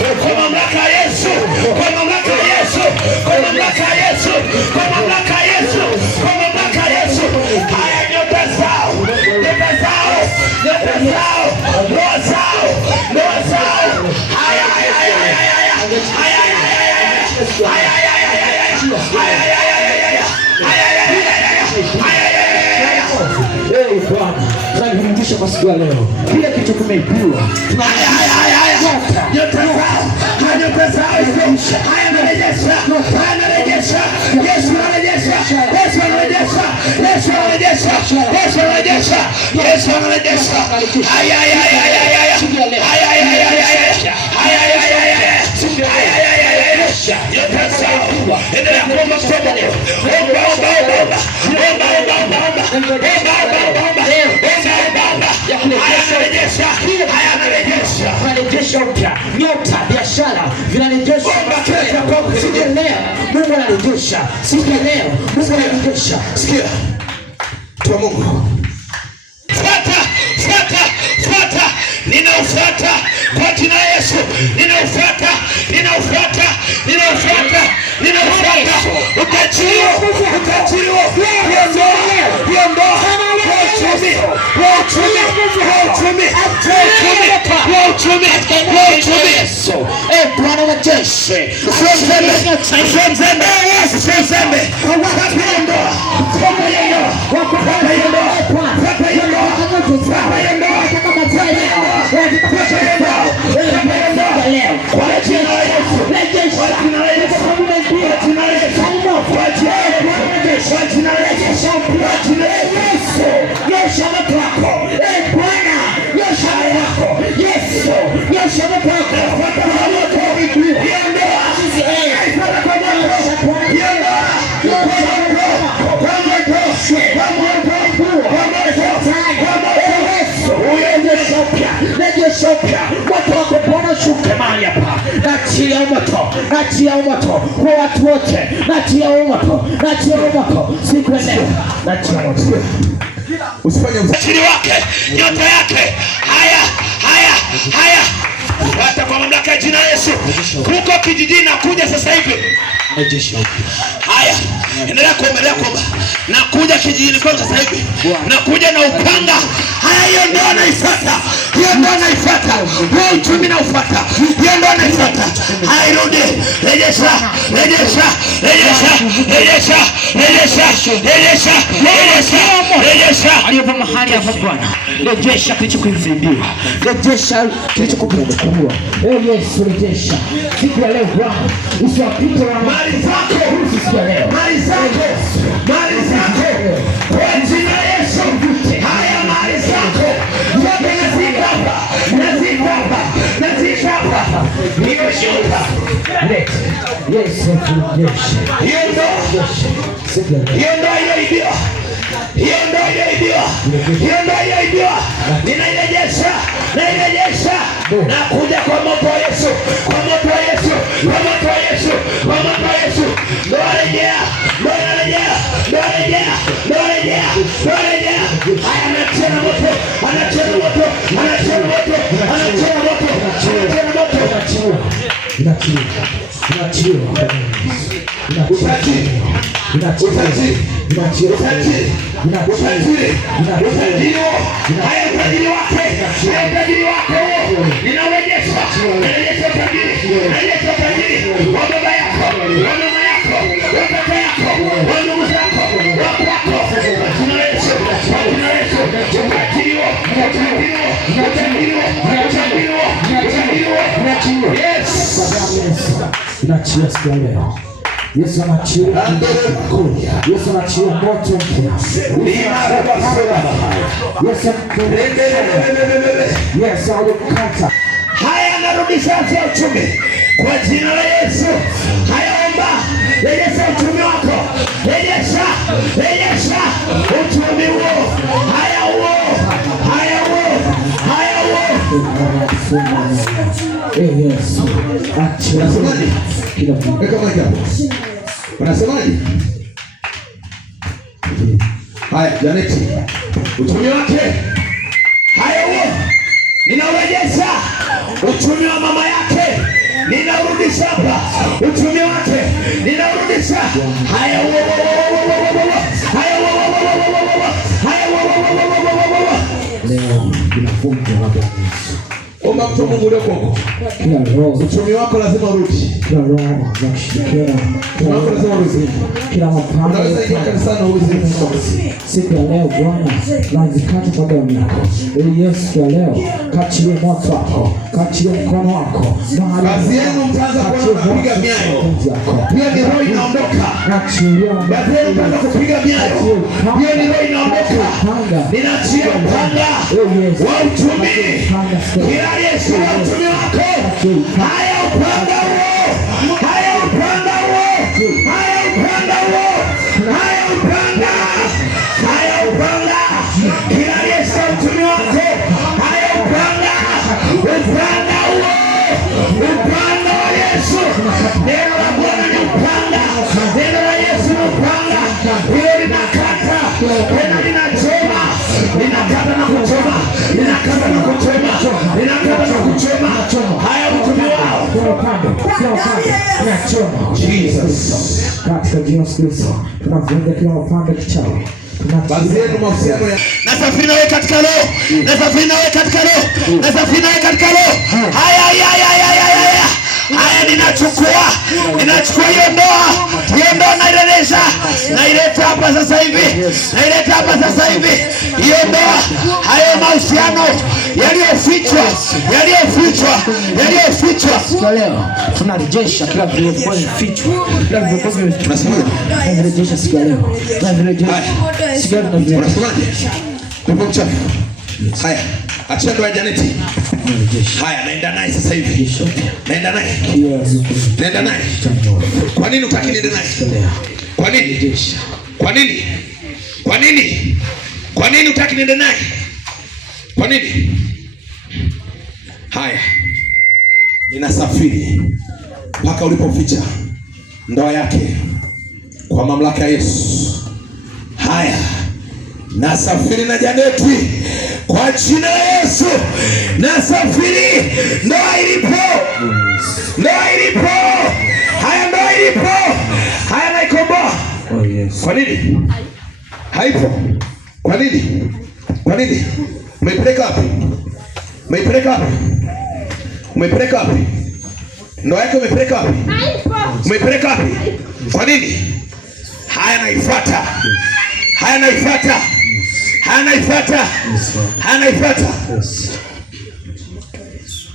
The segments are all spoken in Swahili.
kwa mamlaka ya Yesu, kwa mamlaka ya Yesu, kwa mamlaka ya Yesu, kwa mamlaka ya Yesu, kwa mamlaka ya Yesu. Haya nyota zao, nyota zao, nyota zao, ndoa zao, ndoa zao. Haya haya haya haya haya haya haya haya Bwana, tunarudisha kwa siku ya leo kile kitu kimeibiwa. Nyota zao, nyota zao, haya narejesha, haya narejesha. Yesu anarejesha, Yesu anarejesha, Yesu anarejesha, Yesu anarejesha, Yesu anarejesha. Haya haya haya haya haya haya haya nyota zao, endelea kuomba mtoto leo. Omba, omba, omba, omba, omba, omba, omba, omba, omba, omba, anarejesha upya nyota, biashara vinarejesha. Mungu anarejesha siku ya leo, Mungu anarejesha. Sikia tu Mungu, fuata, fuata, fuata, ninafuata kwa jina la Yesu, ninafuata, ninafuata, ninafuata, ninafuata. Utajiriwa, utajiriwa, viondoa uchumi, uchumi, uchumi, uchumi, uchumi. Yesu, Bwana wa jeshi, usiozembe, usiozembe, usiozembe. Wakapiondoa, wakapiondoa, wakapiondoa, wakapiondoa, wakapiondoa. Kwa jina la Yesu, kwa jina la Yesu, kwa jina la Yesu, kwa jina la Yesu, kwa jina la Yesu, kwa jina la Yesu. Nyosha moto wako, Bwana, nyosha moto wako. Yesu, nyosha moto wako. Kwa moto, iondoa sisi, kwa moto, iondoa kwa moto, kwa moto, kwa moto, kwa moto, kwa moto. Yesu, urejeshe upya, rejesha upya moto wako Bwana, shuka mahali hapa. Natia moto, natia moto kwa watu wote, natia moto, natia moto siku ya leo, natia moto. Usifanye usiri wake, nyota yake. Haya, haya, haya. Hata kwa mamlaka ya jina la Yesu. Kuko kijijini nakuja sasa hivi. Haya, endelea kuomba. Nakuja kijijini kwa sasa hivi. Nakuja na upanga. Haya, hiyo ndio naifuata. Hiyo ndio naifuata. Wewe uchumi na ufuata. Hiyo ndio naifuata. Haya, rudi. Rejesha, rejesha, rejesha, rejesha, rejesha, rejesha, rejesha, rejesha. Aliyepo mahali hapa Bwana, rejesha kilichokuibiwa. Rejesha kilichokupungua. Yesu, rejesha. Siku ya leo Bwana, usiwapite wana mali zako, siku ya leo. Mali zako, mali zako. Kwa jina la Yesu. Haya mali zako. Yote nazika hapa. Nazika hapa. Nazika hapa. Hiyo shota. Yesu, rejesha. Hiyo ndio. Hiyo ndio iliyoibiwa. Hiyo ndio iliyoibiwa. Hiyo ndio iliyoibiwa. Ninairejesha. Nairejesha. Nakuja kwa moto wa Yesu. Kwa moto wa Yesu. Kwa moto wa Yesu. Kwa moto wa Yesu. Ndio rejea. Ndio rejea. Ndio rejea. Ndio rejea. Ndio rejea. Haya, anatia moto. Anatia moto. Anatia moto. Anatia moto. Anatia moto. Inachiwa. Inachiwa. Utajiri. Utajiri. Haya, utajiri wake. Haya, utajiri wake. Ninarejesha. Ninarejesha utajiri. Ninarejesha utajiri wa baba yako, wa mama yako, wa kaka yako, wa ndugu zako, wa kwako. Jina la Yesu. Jina la Yesu. Utajiri wako. Utajiri wako. Utajiri wako. Utajiri wako. Yes. Inachiwa siku ya leo. Yesu anachiwa. Yesu anachiwa moto mpya. Yesu alikata. Haya, narudisha afya uchumi kwa jina la Yesu. Haya, omba, rejesha uchumi wako. Rejesha, rejesha uchumi huo. Haya huo. Haya huo. Haya huo. Yesu. Unasemaje? Weka maji hapo. Unasemaje? Haya, Janeti. Uchumi wake. Haya huo. Ninarejesha uchumi wa mama yake. Ninaurudisha hapa uchumi wake. Ninaurudisha. Haya leo inafunga hapa. Omba mtu Mungu leo kwako. Kila roho uchumi wako lazima urudi. Kila roho ya kushikira. Kila roho lazima urudi. Kila mapambo. Unaweza ingia kanisani uweze siku ya leo Bwana lazikate kwa damu yako. Ili Yesu ya leo kachilie moto wako, kachilie mkono wako. Kazi yenu mtaanza kupiga miayo. Hiyo ni roho inaondoka. Kachilie baadhi yenu mtaanza kupiga miayo. Hiyo ni roho inaondoka. Ninaachia upanga wa uchumi. Kila Yesu wa uchumi wako. Haya upanga huo. Haya upanga huo. Haya upanga huo. Haya upanga. Haya upanga. Kila Yesu wa uchumi wako. Haya upanga. Upanga huo. Upanga wa Yesu. Neno la Bwana ni upanga. Neno la Yesu ni upanga. Hilo linakata. Tena linachoma. Linakata na kuchoma. Linakata na kuchoma. Linakata na kuchoma. Haya uchumi wao. Jesus. Katika jina la Yesu tunavunja kila upande kichawi. Bazenu mahusiano ya nasafiri nawe katika roho. Nasafiri nawe katika roho. Nasafiri nawe katika roho. Haya. Haya ninachukua hiyo ndoa nairejesha. Naileta hapa sasa hivi. Hiyo ndoa, hayo mahusiano yaliyofichwa. Leo tunarejesha kila vilivyokuwa vimefichwa. Kila vilivyokuwa tunasema tunarejesha siku ya leo. Tunarejesha siku ya leo. Unasemaje? Pepo mchafu. Haya, achia ndoa ya Janeti. Haya, naenda naye sasa hivi. Naenda naye. Kwa nini utaki niende naye? Kwa nini utaki niende naye? Kwa nini? Haya, ninasafiri mpaka ulipoficha ndoa yake kwa mamlaka ya Yesu. Haya, nasafiri na Janeti kwa jina la Yesu. Nasafiri ndoa ilipo. Haya, ndoa ilipo. Haya, naikomboa. Kwa nini haipo? Kwa nini? Umeipeleka wapi? Ndoa yake umeipeleka wapi? Kwa nini? Haya, naifuata.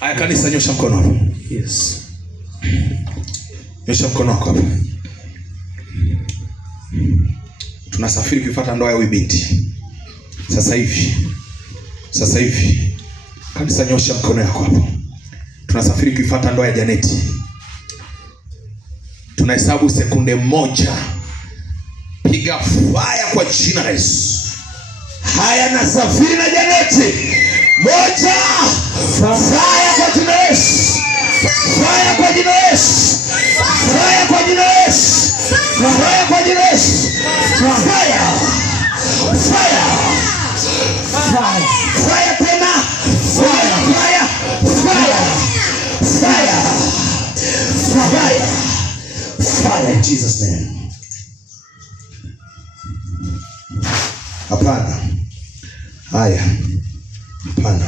Haya, kanisa, nyosha mkono hapo. Yes. Nyosha mkono wako hapo. Tunasafiri kuifuata ndoa ya huyu binti. Sasa hivi. Kanisa, nyosha mkono yako hapo. Tunasafiri kuifuata ndoa ya Janeti. Tunahesabu sekunde 1. Piga fire kwa jina la Yesu. Haya, nasafiri na Janeti. 1. Fire kwa jina la Yesu. Fire kwa jina la Yesu. Fire kwa jina la Yesu. Fire kwa jina la Yesu. Fire. Fire tena. Fire in Jesus name. Hapana. Haya. Hapana.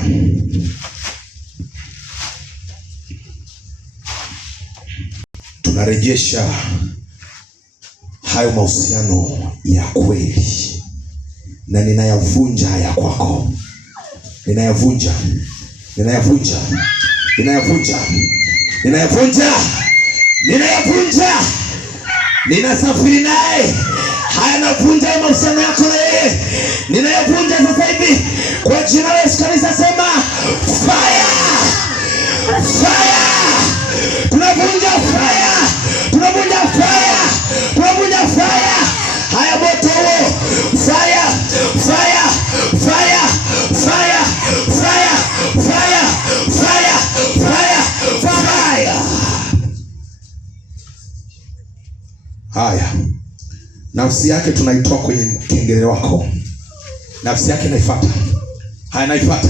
Tunarejesha hayo mahusiano ya kweli na ninayavunja haya kwako. Ninayavunja. Ninasafiri naye. Haya, navunja mahusiano yako na yeye. Ninayavunja sasa hivi kwa jina la Yesu. Kanisa, sema fire. Tunavunja fire. Haya, moto huo. Fire. Haya, nafsi yake tunaitoa kwenye kengele wako. Nafsi yake naifuata. Haya, naifuata.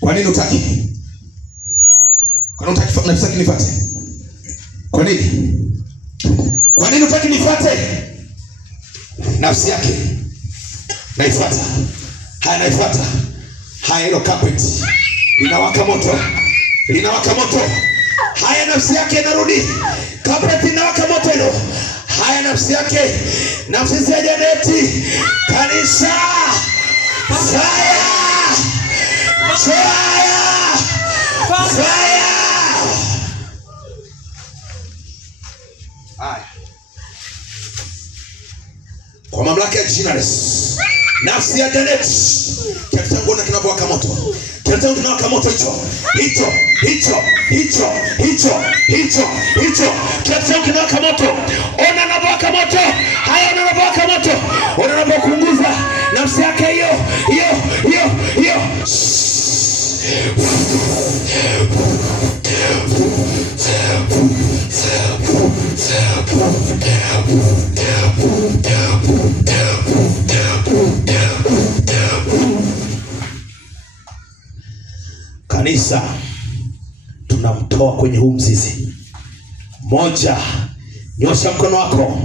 Kwa nini utaki? Kwa nini unataka nafsi yake nifuate? Kwa nini? Kwa nini unataka nifuate? Nafsi yake naifuata. Haya, naifuata. Haya, hilo carpet linawaka moto. Linawaka moto. Haya, nafsi yake inarudi. Carpet linawaka moto hilo. Haya, nafsi yake. Nafsi ya Janeti. Kanisa. Fire! Fire! Fire! Haya. Kwa mamlaka ya jina la Yesu. Nafsi ya Janet. Kiatu changu ona kinawaka moto. Kiatu changu kinawaka moto hicho. Kiatu changu kinawaka moto. Ona anawaka moto. Haya, ona anawaka moto. Ona anapokunguza nafsi yake hiyo. Kanisa, tunamtoa kwenye huu mzizi. Moja, nyosha mkono wako.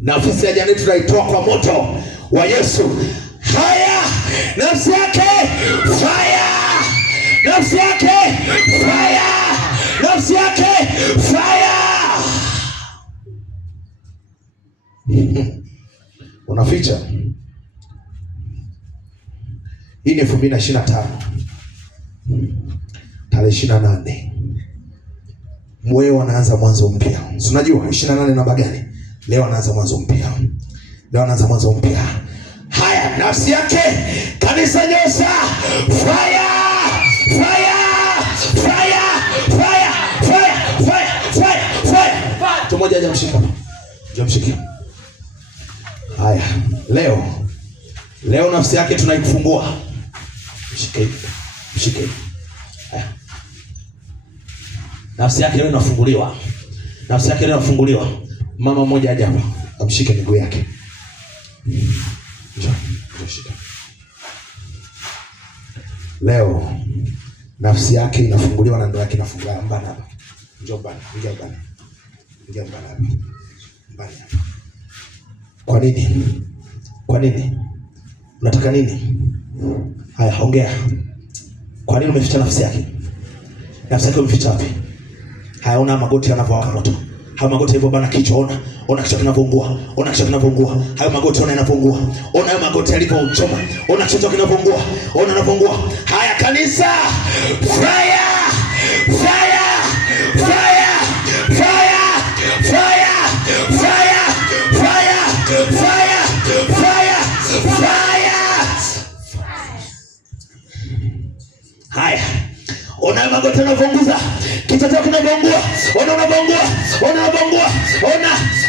Nafsi ya Janeti tunaitoa kwa moto wa Yesu. Haya, nafsi yake fire! Nafsi yake fire! Nafsi yake fire! Unaficha. Hii ni 2025. Tarehe 28. Mweo anaanza mwanzo mpya. Si unajua 28 namba gani? Leo anaanza mwanzo mpya. Leo anaanza mwanzo mpya. Haya, nafsi yake kanisa nyosa. Fire! Fire! Fire! Fire! Fire! Fire! Fire! Fire! Mtu mmoja aje mshika. Ndio mshike. Haya, leo nafsi yake tunaikufungua. Mshike. Haya. Nafsi yake leo inafunguliwa. Nafsi yake leo inafunguliwa. Mama mmoja aje hapa, amshike miguu yake. Shika. Leo nafsi yake inafunguliwa na ndoa yake inafunguliwa. Mbana hapa. Njoo mbana. Ingia mbana hapa. Mbana hapa. Kwa nini? Unataka nini? Haya, ongea. Kwa nini umeficha nafsi yake? Nafsi yake umeficha wapi? Haya, ona magoti yanavowaka moto. Hayo magoti hivyo bana, kichwa ona kichwa kinavyoungua. Ona kichwa kinavyoungua. Hayo magoti ona yanavyoungua. Ona hayo magoti yalivyochoma. Ona kichwa kinavyoungua. Ona yanavyoungua. Haya, kanisa. Fire! Fire! Fire! Fire! Fire! Fire! Fire! Fire! Fire! Fire! Haya. Ona magoti yanavyounguza. Kichwa chako kinavyoungua. Ona unavyoungua. Ona.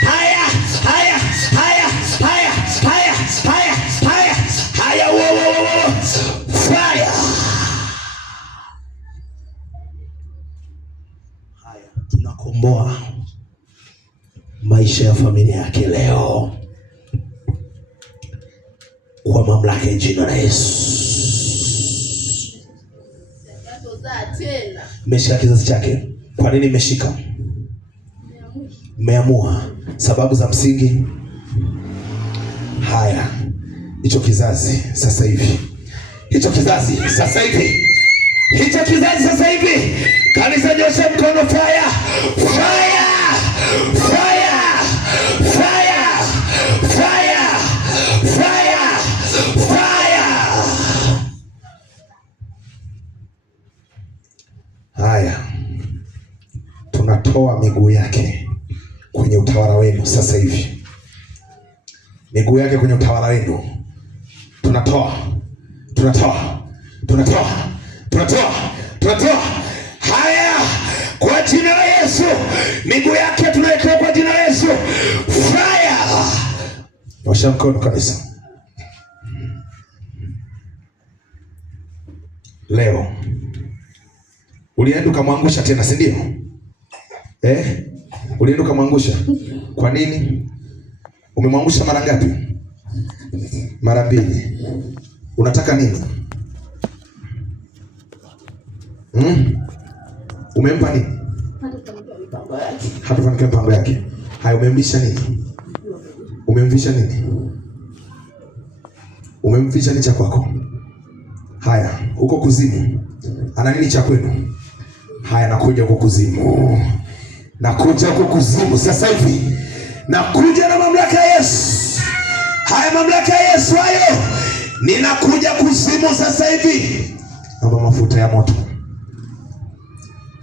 Haya. Wo. Fire. Haya, tunakomboa maisha ya familia yake leo kwa mamlaka ya jina la Yesu. Mmeshika kizazi chake. Kwa nini mmeshika? Mmeamua sababu za msingi. Haya, hicho kizazi sasa hivi. Kanisa nyosha mkono. Fire! Fire! Fire! Fire! Fire! Fire! Fire! Haya, tunatoa miguu yake kwenye utawala wenu sasa hivi. Miguu yake kwenye utawala wenu. Tunatoa. Haya, kwa jina la Yesu. Miguu yake tunaitoa kwa jina la Yesu. Fire! Nyosha mkono kanisa. Leo ulienda ukamwangusha tena, si ndio? Ulienda ukamwangusha. Kwa nini? Umemwangusha mara ngapi? Mara 2. Unataka nini? Umempa nini? Hatafanikiwa mipango yake. Haya, umemvisha nini? Umemvisha nini? Umemvisha nini cha kwako? Haya, huko kuzimu ana nini cha kwenu? Haya, nakuja huko kuzimu. Nakuja huko kuzimu sasa hivi. Nakuja na mamlaka ya Yesu. Haya, mamlaka ya Yesu hayo. Ninakuja kuzimu sasa hivi. Naomba mafuta ya moto.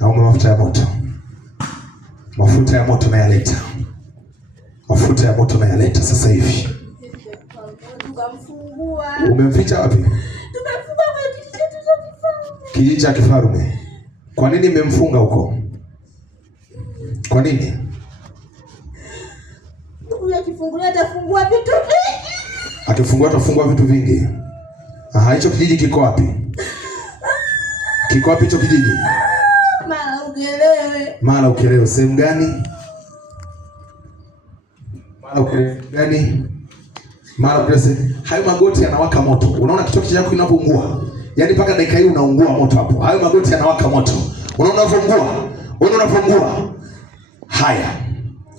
Naomba mafuta ya moto. Mafuta ya moto nayaleta. Mafuta ya moto nayaleta sasa hivi. Umemficha wapi? Kijiji cha Kifarume. Kwa nini mmemfunga huko? Kwa nini? Akifungua atafungua vitu vingi. Akifungua atafungua vitu vingi. Aha, hicho kijiji kiko wapi? Kiko wapi hicho kijiji? Mara Ukerewe. Mara Ukerewe. Sehemu gani? Mara Ukerewe gani? Mara Ukerewe. Hayo magoti yanawaka moto. Unaona kichwa chako kinapoungua? Yaani mpaka dakika hii unaungua moto hapo. Hayo magoti yanawaka moto. Unaona unavyoungua? Unaona unavyoungua? Haya.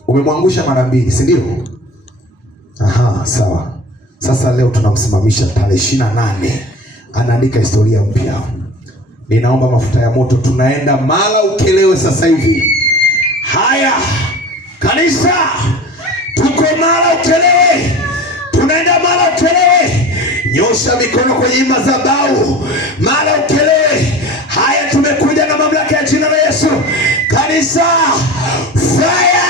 Umemwangusha mara mbili, si ndio? Aha, sawa. Sasa leo tunamsimamisha tarehe 28. Anaandika historia mpya. Ninaomba mafuta ya moto, tunaenda Mara Ukerewe sasa hivi. Haya. Kanisa, tuko Mara Ukerewe. Tunaenda Mara Ukerewe. Nyosha mikono kwenye madhabahu. Mara Ukerewe. Haya, tumekuja na mamlaka ya jina la Yesu. Kanisa, fire!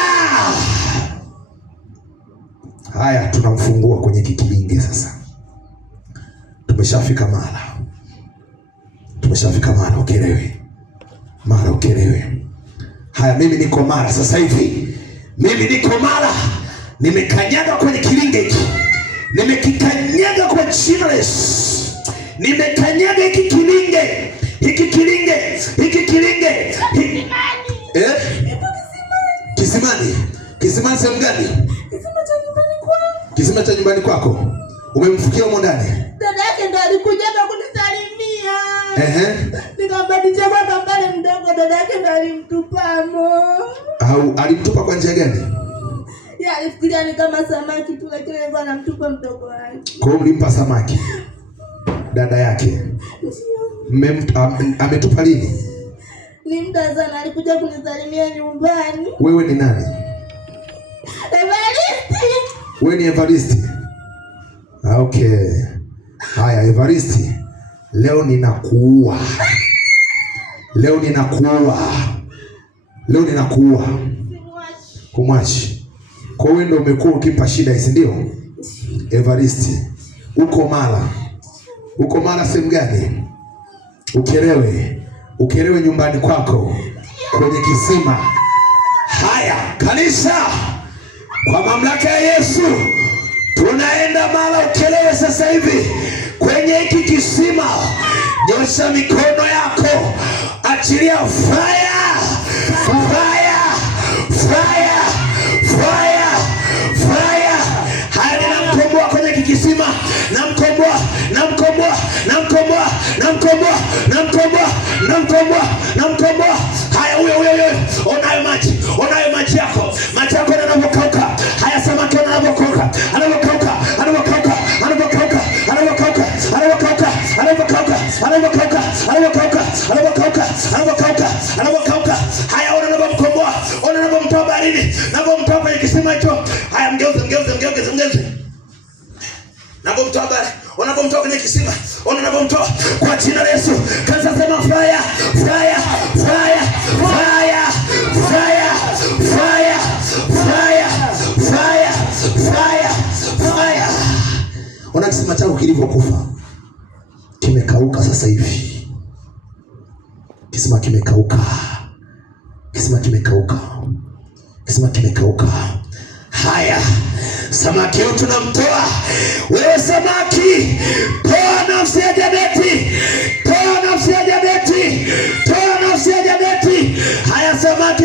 Haya, tunamfungua kwenye kikilinge sasa. Tumeshafika Mara. Tumeshafika Mara Ukerewe. Mara Ukerewe. Haya, mimi niko Mara sasa hivi. Mimi niko Mara. Nimekanyaga kwenye kilinge hiki. Nimekikanyaga kwa jina la Yesu. Nimekanyaga hiki kilinge. Hiki kilinge. Hiki kilinge. Kisimani. Kisimani sehemu gani? Kisima cha nyumbani kwako. Kisima cha nyumbani kwako. Umemfukia huko ndani? Dada yake ndo alikuja kunisalimia. Nikambadilisha kwa kambale mdogo, dada yake ndo alimtupamo. Au alimtupa kwa njia gani? Ya, alifikiria ni kama samaki tu, lakini alikuwa anamtupa mdogo wake. Kwa hiyo mlimpa samaki dada yake. Ametupa lini? Ni muda sana, alikuja kunisalimia nyumbani. Wewe ni nani? Evaristi. Wewe ni Evaristi? Okay. Haya, Evaristi. Leo ninakuua. Leo ninakuua. Leo ninakuua. Kumwachi. Kwa hiyo ndio umekuwa ukipa shida, si ndio? Evaristi. Uko Mara. Uko Mara sehemu gani? Ukerewe. Ukerewe nyumbani kwako. Kwenye kisima. Haya, kanisa. Kwa mamlaka ya Yesu. Tunaenda Mara Ukerewe sasa hivi. Kwenye hiki kisima. Nyosha mikono yako. Achilia fire. Fire. Fire. Fire. Fire. Haya, ninamkomboa kwenye hiki kisima. Namkomboa. Namkomboa. Namkomboa. Namkomboa. Namkomboa. Namkomboa. Namkomboa. Haya, huyo. Onayo maji. Onayo maji yako. Maji yako yanapokauka. Haya, samaki wanapokauka. Anapokauka. Anapokauka. Anapokauka. Anapokauka. Anapokauka. Anapokauka. Anapokauka. Anapokauka. Anapokauka. Anapokauka. Anapokauka. Haya, unapomkomboa. Unapomtoa baharini. Unapomtoa kwenye kisima hicho. Haya, mgeuze. Unapomtoa baharini. Unapomtoa kwenye kisima. Unapomtoa kwa jina la Yesu. Kanisa sema fire. Fire. Fire. Fire. Fire. Fire. Fire. Fire. Fire. Fire. Ona kisima chako kilivyokufa. Kimekauka sasa hivi. Kisima kimekauka. Kisima kimekauka. Kisima kimekauka. Haya, samaki huyu tunamtoa. Wewe samaki, toa nafsi ya Janeti. Toa nafsi ya Janeti. Toa nafsi ya Janeti. Haya, samaki.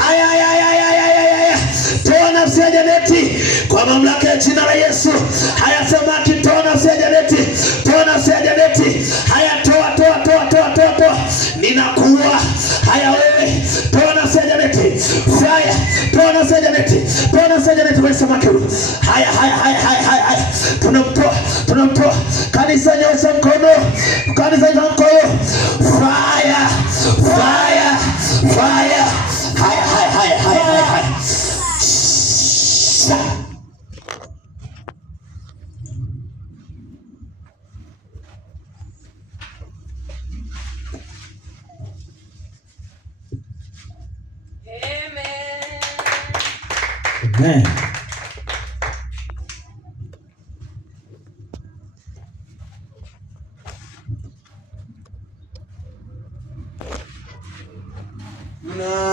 Haya. Toa nafsi ya Janeti kwa mamlaka ya jina la Yesu. Haya, samaki, toa nafsi ya Janeti. Toa nafsi ya Janeti. Haya, toa. inakuwa. Haya wewe, toa na sejaneti. Fire, toa na sejaneti. Toa na sejaneti wewe samaki huyu. Haya. Tunamtoa. Kanisa nyosha mkono. Kanisa nyosha mkono. Fire. Haya. Amen.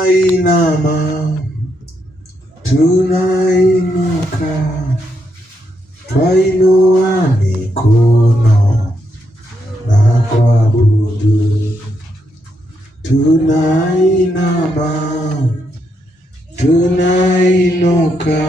Tunainama, tunainuka, twainua mikono na kuabudu. Tunainama, tunainuka